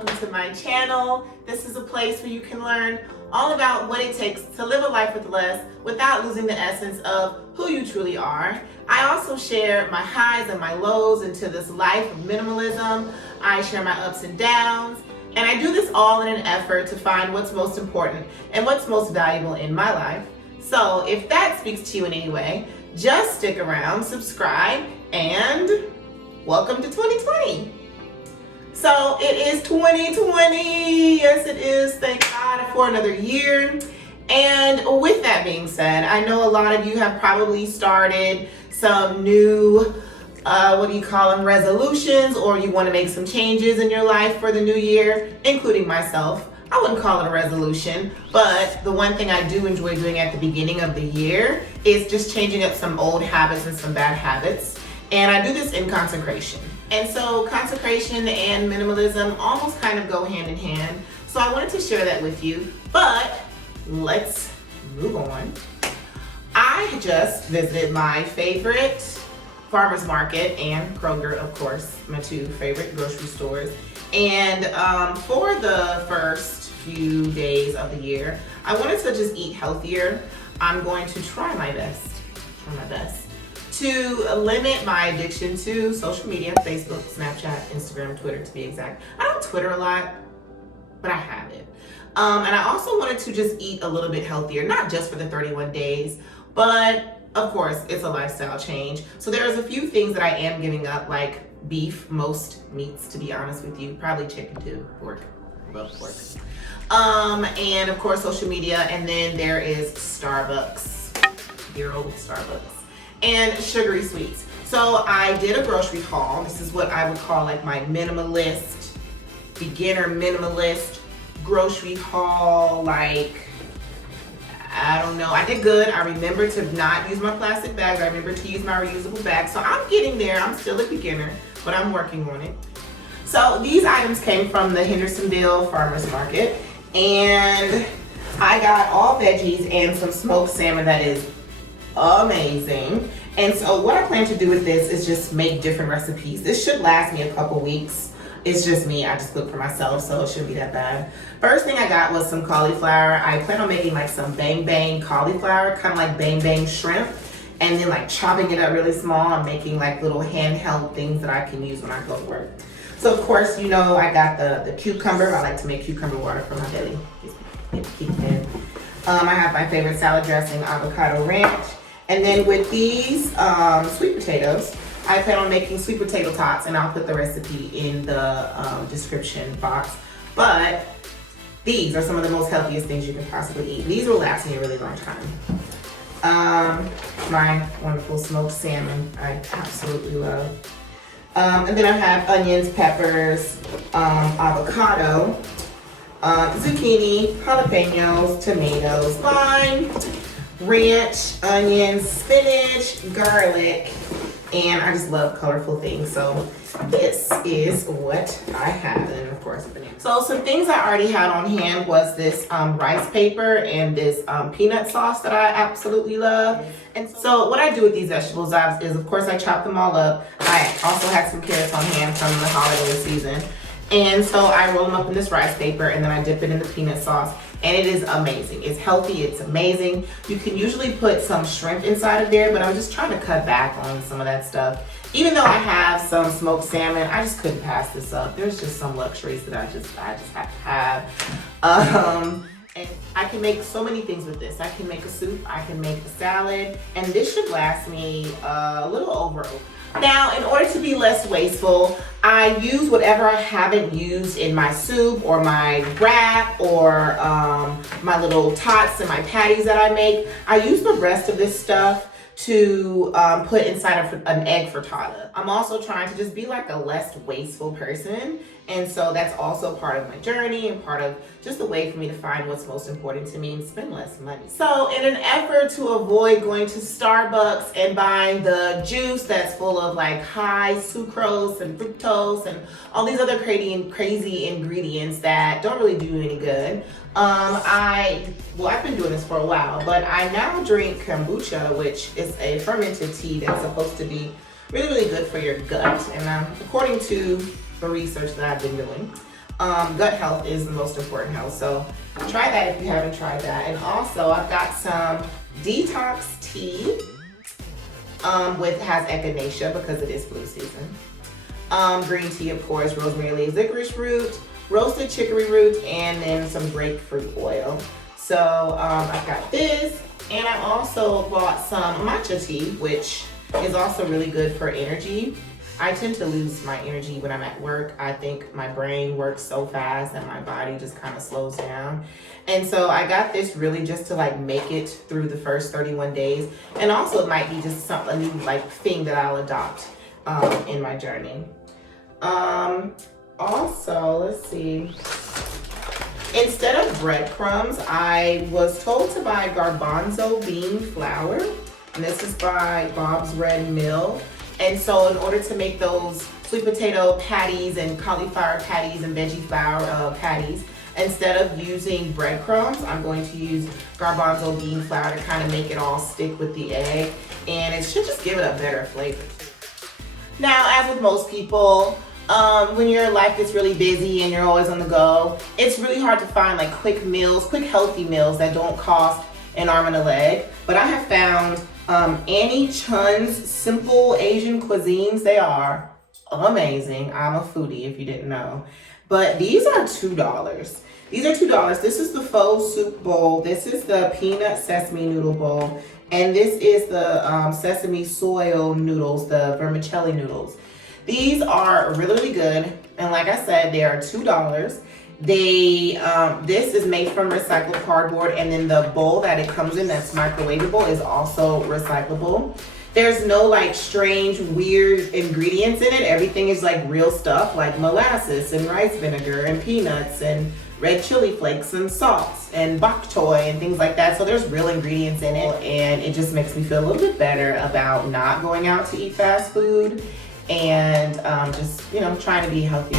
welcome to my channel. This is a place where you can learn all about what it takes to live a life with less without losing the essence of who you truly are. I also share my highs and my lows into this life of minimalism. I share my ups and downs, and I do this all in an effort to find what's most important and what's most valuable in my life. So if that speaks to you in any way, just stick around, subscribe, and welcome to 2020. So it is 2020. Yes, it is. Thank God for another year. And with that being said, I know a lot of you have probably started some new, resolutions, or you want to make some changes in your life for the new year, including myself. I wouldn't call it a resolution, but the one thing I do enjoy doing at the beginning of the year is just changing up some old habits and some bad habits. And I do this in consecration. And so consecration and minimalism almost kind of go hand in hand. So I wanted to share that with you, but let's move on. I just visited my favorite farmer's market and Kroger, of course, my two favorite grocery stores. And for the first few days of the year, I wanted to just eat healthier. I'm going to try my best to limit my addiction to social media, Facebook, Snapchat, Instagram, Twitter to be exact. I don't Twitter a lot, but I have it. And I also wanted to just eat a little bit healthier, not just for the 31 days, but of course it's a lifestyle change. So there's a few things that I am giving up, like beef, most meats, to be honest with you, probably chicken too, pork, love pork. And of course social media, and then there is Starbucks, dear old Starbucks, and sugary sweets. So I did a grocery haul. This is what I would call like my minimalist, beginner minimalist grocery haul. Like, I don't know, I did good. I remembered to not use my plastic bags. I remembered to use my reusable bags. So I'm getting there. I'm still a beginner, but I'm working on it. So these items came from the Hendersonville Farmers Market, and I got all veggies and some smoked salmon that is amazing. And so what I plan to do with this is just make different recipes. This should last me a couple weeks. It's just me, I just cook for myself, so it shouldn't be that bad. First thing I got was some cauliflower. I plan on making like some bang bang cauliflower, kind of like bang bang shrimp, and then like chopping it up really small and making like little handheld things that I can use when I go to work. So of course, you know, I got the cucumber. I like to make cucumber water for my belly. I have my favorite salad dressing, avocado ranch. And then with these sweet potatoes, I plan on making sweet potato tots, and I'll put the recipe in the description box. But these are some of the most healthiest things you can possibly eat. These will last me a really long time. My wonderful smoked salmon, I absolutely love. And then I have onions, peppers, avocado, zucchini, jalapenos, tomatoes, lime, ranch, onions, spinach, garlic, and I just love colorful things. So this is what I have, and of course banana. So some things I already had on hand was this rice paper and this peanut sauce that I absolutely love. And so what I do with these vegetables is, of course, I chop them all up. I also had some carrots on hand from the holiday season. And so I roll them up in this rice paper, and then I dip it in the peanut sauce, and it is amazing. It's healthy, it's amazing. You can usually put some shrimp inside of there, but I'm just trying to cut back on some of that stuff. Even though I have some smoked salmon, I just couldn't pass this up. There's just some luxuries that I just have to have. And I can make so many things with this. I can make a soup, I can make a salad, and this should last me a little over. Now, in order to be less wasteful, I use whatever I haven't used in my soup or my wrap or my little tots and my patties that I make. I use the rest of this stuff to put inside of an egg frittata. I'm also trying to just be like a less wasteful person, and so that's also part of my journey and part of just a way for me to find what's most important to me and spend less money. So in an effort to avoid going to Starbucks and buying the juice that's full of like high sucrose and fructose and all these other crazy ingredients that don't really do any good, I've been doing this for a while, but I now drink kombucha, which is a fermented tea that's supposed to be really, really good for your gut. And according to the research that I've been doing, Gut health is the most important health. So try that if you haven't tried that. And also I've got some detox tea has echinacea because it is flu season. Green tea, of course, rosemary leaves, licorice root, roasted chicory root, and then some grapefruit oil. So I've got this, and I also bought some matcha tea, which is also really good for energy. I tend to lose my energy when I'm at work. I think my brain works so fast and my body just kind of slows down. And so I got this really just to like make it through the first 31 days. And also it might be just a new like thing that I'll adopt in my journey. Also, let's see. Instead of breadcrumbs, I was told to buy garbanzo bean flour. And this is by Bob's Red Mill. And so in order to make those sweet potato patties and cauliflower patties and veggie flour patties, instead of using breadcrumbs, I'm going to use garbanzo bean flour to kind of make it all stick with the egg. And it should just give it a better flavor. Now, as with most people, when your life gets really busy and you're always on the go, it's really hard to find like quick meals, quick healthy meals that don't cost an arm and a leg. But I have found Annie Chun's Simple Asian Cuisines. They are amazing. I'm a foodie if you didn't know. But these are $2. These are $2. This is the faux soup bowl. This is the peanut sesame noodle bowl. And this is the sesame soil noodles, the vermicelli noodles. These are really, really good. And like I said, they are $2. This is made from recycled cardboard, and then the bowl that it comes in that's microwavable is also recyclable. There's no like strange, weird ingredients in it. Everything is like real stuff like molasses and rice vinegar and peanuts and red chili flakes and salts and bok choy and things like that. So there's real ingredients in it, and it just makes me feel a little bit better about not going out to eat fast food and just, trying to be healthy.